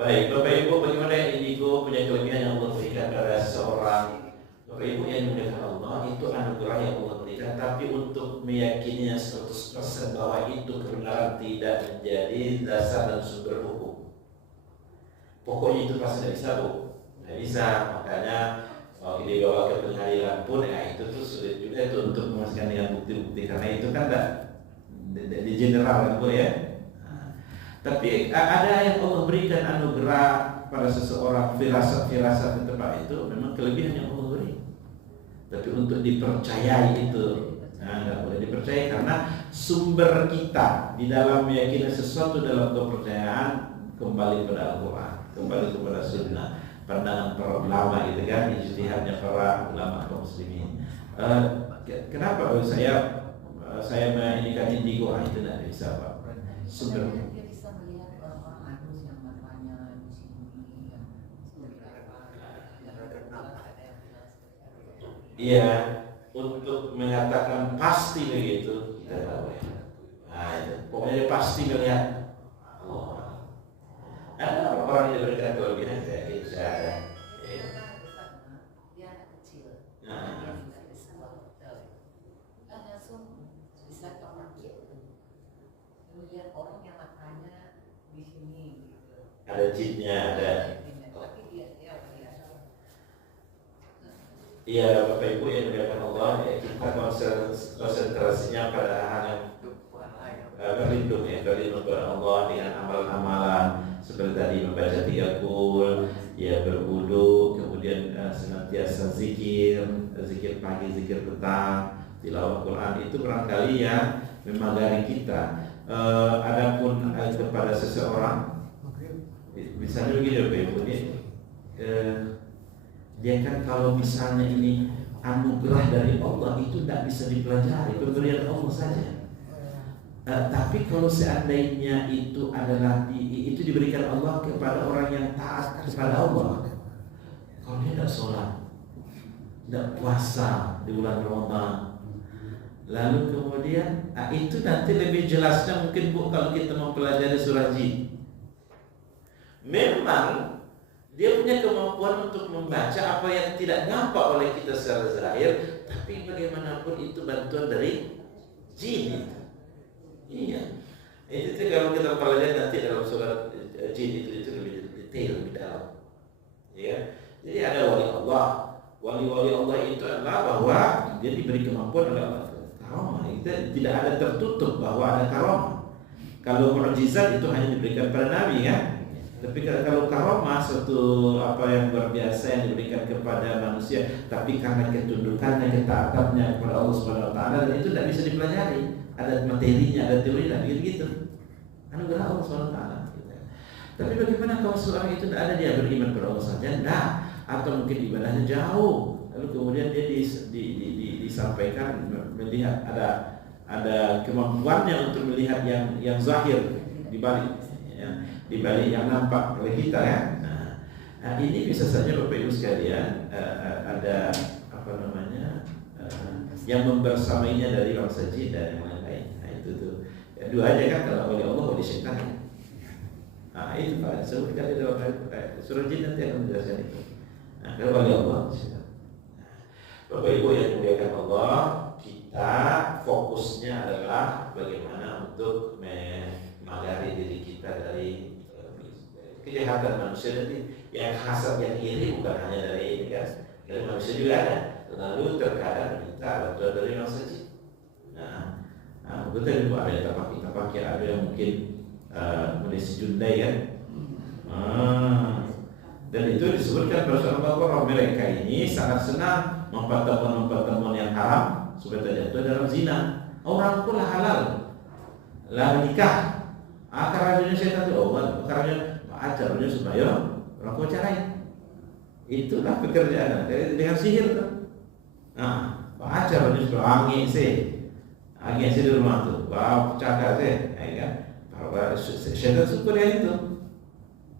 Baik, Bapak Ibu, bagaimana indigo punya kelebihan yang Allah berikan pada seorang Bapak Ibu yang dimuliakan Allah, itu anugerah yang Allah berikan, tapi untuk meyakininya 100% bahwa itu kebenaran tidak menjadi dasar dan sumber hukum. Pokoknya itu pasti tidak bisa, Bu. Tidak bisa, makanya kalau dibawa ke pengadilan pun, ya itu tuh sulit juga itu untuk memastikan dengan bukti-bukti, karena itu kan di general kan, Bu ya. Tapi ada yang Allah berikan anugerah pada seseorang, firasat-firasat yang tepat itu memang kelebihan yang Allah beri. Tapi untuk dipercayai itu nggak boleh dipercayai, karena sumber kita di dalam meyakini sesuatu dalam kepercayaan kembali pada Al-Quran, kembali kepada Sunnah, pandangan para ulama gitu kan, ijtihadnya para ulama kaum muslimin. Kenapa saya menginginkan indigo itu tidak bisa, Pak? Sumber iya, untuk mengatakan pasti begitu kita tahu ya. Nah, itu. Pokoknya pasti melihat Allah. Ada orang yang diberikan kelebihan kayak gitu, saya ada. Dia kecil. Nah. Kan langsung bisa orang gitu. Kemudian orang yang matanya di sini gitu. Ada jinnya, ada. Tapi dia Iya, Bapak Ibu yang dimuliakan Allah, ya, kita konsentrasinya pada hal yang berlindung ya, berlindung kepada Allah dengan amalan-amalan seperti tadi membaca 3 qul, ya berwudu, kemudian senantiasa zikir pagi, zikir petang, tilawah Quran, itu barangkali yang memagari kita. Adapun kepada seseorang, misalnya begini Bapak Ibu, dia kan kalau misalnya ini anugerah dari Allah itu tidak bisa dipelajari, pemberian Allah saja. Tapi kalau seandainya itu adalah itu diberikan Allah kepada orang yang taat kepada Allah, kalau dia tidak sholat, tidak puasa di bulan Ramadan, lalu kemudian itu nanti lebih jelasnya mungkin Bu kalau kita mempelajari surah Jin. Memang dia punya kemampuan untuk membaca apa yang tidak nampak oleh kita secara zahir, tapi bagaimanapun itu bantuan dari jin. Iya. Itu kalau kita pelajari nanti dalam surat jin itu lebih detail, lebih dalam. Ya. Jadi ada wali Allah. Wali-wali Allah itu adalah bahwa dia diberi kemampuan oleh Allah. Karomah itu tidak ada tertutup bahwa ada karomah. Kalau mukjizat itu hanya diberikan pada nabi kan. Tapi kalau karomah suatu apa yang luar biasa yang diberikan kepada manusia, tapi karena ketundukannya, ketaatannya kepada Allah Subhanahu wa taala, dan itu tidak bisa dipelajari. Ada materinya, ada teorinya, gitu. Anugerah Allah Subhanahu wa taala. Tapi bagaimana kalau seorang itu tidak ada, dia beriman kepada Allah saja, enggak, atau mungkin ibadahnya jauh, lalu kemudian dia disampaikan melihat ada kemampuannya untuk melihat yang zahir di balik. Di balik yang nampak oleh kita ya. Nah, ini bisa saja Bapak Ibu sekalian ada apa namanya yang membersamainya dari bangsa jin dan yang lain-lain. Nah itu tuh ya, dua aja kan, kalau oleh Allah oleh syaitan. Nah itu Pak, sebutkan di dalam surah jin nanti akan menjelaskan itu. Nah kalau oleh Allah syaitan. Bapak Ibu yang dimuliakan Allah, kita fokusnya adalah bagaimana untuk memagari diri kita dari kejahatan manusia. Nanti yang hasad, yang iri bukan hanya dari ini kan, dari manusia juga ada. Lalu terkadang kita bantuan dari manusia jin. Nah, betul itu ada yang tapaki, ada yang mungkin Malaysia Jundai kan. Dan itu disebutkan bahwa mereka ini sangat senang mempertemuan yang haram supaya tidak jatuh dalam zina. Orang pun halal lah menikah. Karena Indonesia itu karena acaranya supaya orang kau carai. Itulah pekerjaan dengan sihir tuh. Nah, acaranya supaya angin di rumah tuh, wow, pecahkan ya kan? Bahwa syaitan suka dengan itu,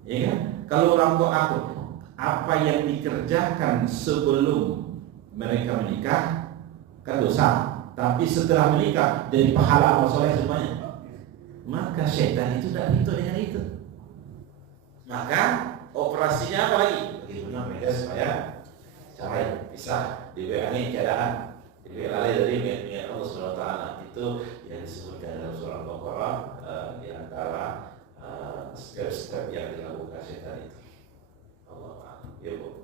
ya kan? Kalau orang kau apa yang dikerjakan sebelum mereka menikah kan dosa, tapi setelah menikah jadi pahala amal soleh semuanya. Maka syaitan itu tidak rindu dengan itu. Maka operasinya apa lagi? Bagaimana mereka supaya cerai, pisah, diberangi keadaan, dibelai dari niat Allah Subhanahu Wa Taala. Itu yang disebutkan dalam surah Al-Baqarah, di antara step-step yang dilakukan setan itu. Allah Taala. Ya, Bu.